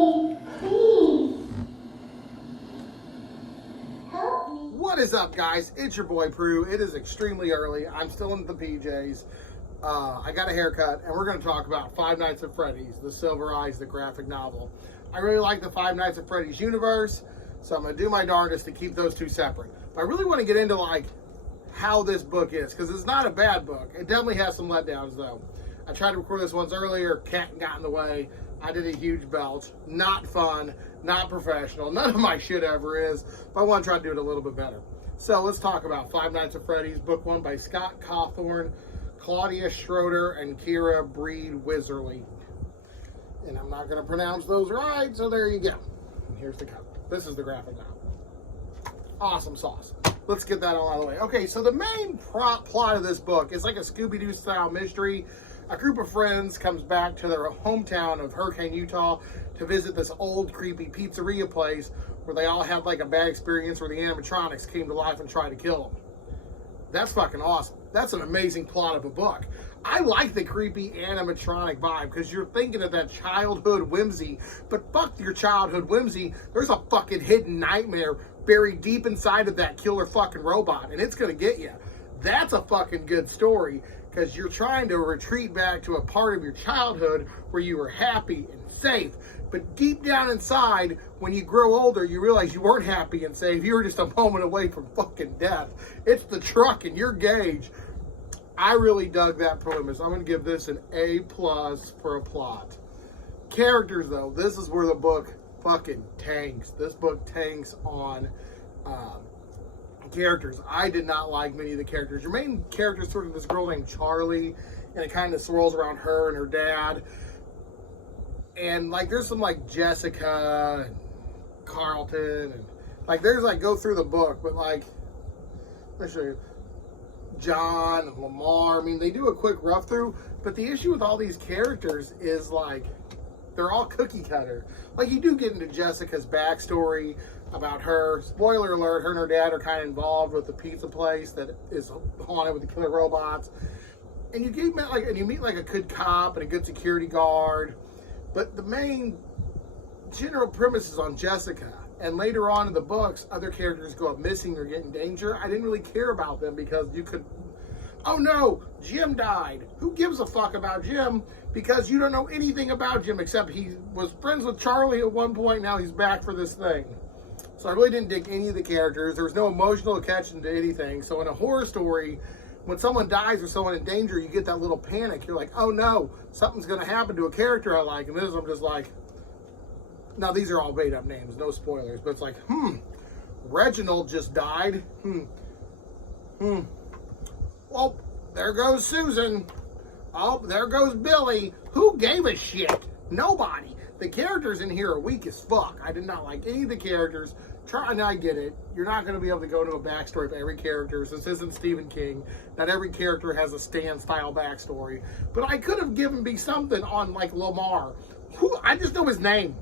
Mommy, please. Help me. What is up, guys? It's your boy Prue. It is extremely early. I'm still in the PJs. I got a haircut, and we're going to talk about Five Nights at Freddy's, the Silver Eyes, the graphic novel. I really like the Five Nights at Freddy's universe, so I'm going to do my darndest to keep those two separate. But I really want to get into, like, how this book is, because it's not a bad book. It definitely has some letdowns, though. I tried to record this once earlier. Cat got in the way. I did a huge belch. Not fun. Not professional. None of my shit ever is. But I want to try to do it a little bit better. So let's talk about Five Nights at Freddy's, book one by Scott Cawthorn, Claudia Schroeder, and Kira Breed Wiserly. And I'm not going to pronounce those right, so there you go. And here's the cover. This is the graphic novel. Awesome sauce. Let's get that all out of the way. Okay, so the main plot of this book is like a Scooby-Doo style mystery. A group of friends comes back to their hometown of Hurricane, Utah to visit this old creepy pizzeria place where they all had like a bad experience where the animatronics came to life and tried to kill them. That's fucking awesome. That's an amazing plot of a book. I like the creepy animatronic vibe because you're thinking of that childhood whimsy, but fuck your childhood whimsy. There's a fucking hidden nightmare buried deep inside of that killer fucking robot, and it's gonna get you. That's a fucking good story because you're trying to retreat back to a part of your childhood where you were happy and safe. But deep down inside, when you grow older, you realize you weren't happy and safe. You were just a moment away from fucking death. It's the truck in your gauge. I really dug that premise. I'm going to give this an A+ for a plot. Characters, though, this is where the book fucking tanks. This book tanks on characters. I did not like many of the characters. Your main character is sort of this girl named Charlie, and it kind of swirls around her and her dad. And like there's some like Jessica and Carlton and like there's like go through the book, but like let me show you John and Lamar. I mean, they do a quick rough through, but the issue with all these characters is like they're all cookie cutter. Like you do get into Jessica's backstory about her. Spoiler alert, her and her dad are kind of involved with the pizza place that is haunted with the killer robots. And you get like, and you meet like a good cop and a good security guard. But the main general premise is on Jessica. And later on in the books, other characters go up missing or get in danger. I didn't really care about them because you could, oh no, Jim died. Who gives a fuck about Jim? Because you don't know anything about Jim except he was friends with Charlie at one point. Now he's back for this thing. So I really didn't dig any of the characters. There was no emotional attachment to anything. So in a horror story, when someone dies or someone in danger, you get that little panic. You're like, oh no, something's going to happen to a character I like. And this I'm just like, now these are all made up names, no spoilers. But it's like, Reginald just died. Well, there goes Susan. Oh, there goes Billy. Who gave a shit? Nobody. The characters in here are weak as fuck. I did not like any of the characters. And I get it. You're not going to be able to go into a backstory of every character. This isn't Stephen King. Not every character has a Stan-style backstory. But I could have given me something on, like, Lamar. I just know his name.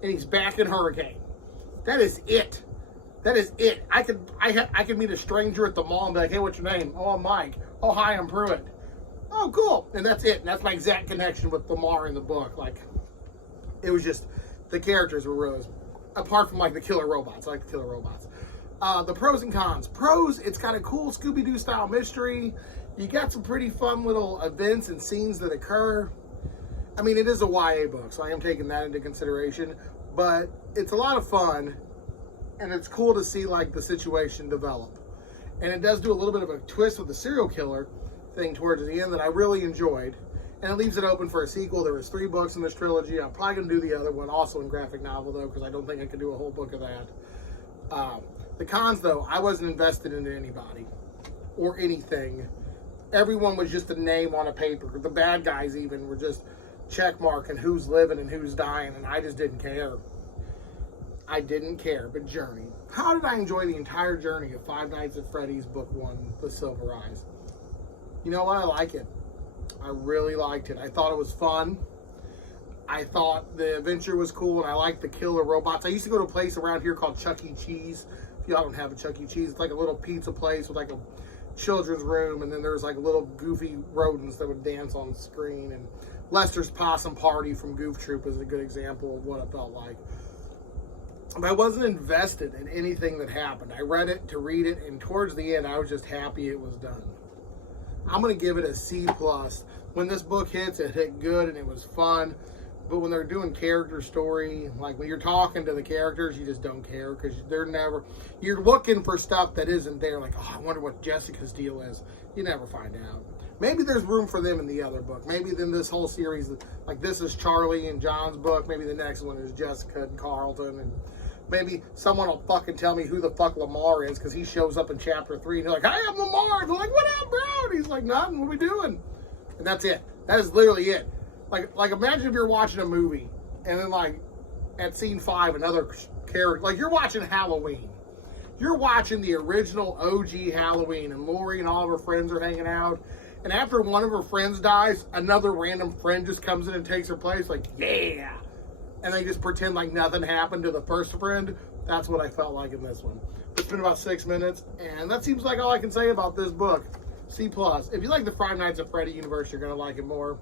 And he's back in Hurricane. That is it. That is it. I could meet a stranger at the mall and be like, hey, what's your name? Oh, I'm Mike. Oh, hi, I'm Pruitt. Oh, cool. And that's it. And that's my exact connection with Lamar in the book. Like, it was just, the characters were really, apart from like the killer robots. I like the killer robots. The pros and cons. Pros, it's got a cool Scooby-Doo style mystery. You got some pretty fun little events and scenes that occur. I mean, it is a YA book, so I am taking that into consideration. But it's a lot of fun, and it's cool to see like the situation develop. And it does do a little bit of a twist with the serial killer thing towards the end that I really enjoyed. And it leaves it open for a sequel. There was 3 books in this trilogy. I'm probably going to do the other one, also in graphic novel, though, because I don't think I could do a whole book of that. The cons, though, I wasn't invested in anybody or anything. Everyone was just a name on a paper. The bad guys even were just checkmarking who's living and who's dying, and I just didn't care. I didn't care. But Journey. How did I enjoy the entire journey of Five Nights at Freddy's Book 1, The Silver Eyes? You know what? I like it. I really liked it. I thought it was fun. I thought the adventure was cool, and I liked the killer robots. I used to go to a place around here called Chuck E. Cheese. If y'all don't have a Chuck E. Cheese, it's like a little pizza place with like a children's room, and then there's like little goofy rodents that would dance on the screen. And Lester's Possum Party from Goof Troop is a good example of what it felt like. But I wasn't invested in anything that happened. I read it to read it, and towards the end, I was just happy it was done. I'm going to give it a C+. When this book hits, it hit good and it was fun. But when they're doing character story, like when you're talking to the characters, you just don't care because they're never, you're looking for stuff that isn't there. Like, oh, I wonder what Jessica's deal is. You never find out. Maybe there's room for them in the other book. Maybe then this whole series, like this is Charlie and John's book. Maybe the next one is Jessica and Carlton. And maybe someone will fucking tell me who the fuck Lamar is because he shows up in chapter 3 and they're like, "Hey, I'm Lamar." They're like, "What up, bro?" And he's like, "Nothing. What we doing?" And that's it. That is literally it. Like imagine if you're watching a movie and then like at scene 5 another character, like you're watching Halloween. You're watching the original OG Halloween and Lori and all of her friends are hanging out. And after one of her friends dies, another random friend just comes in and takes her place. Like, yeah. And they just pretend like nothing happened to the first friend. That's what I felt like in this one. It's been about 6 minutes. And that seems like all I can say about this book. C+. If you like the Five Nights at Freddy universe, you're going to like it more.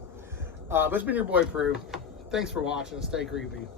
But it's been your boy Prue. Thanks for watching. Stay creepy.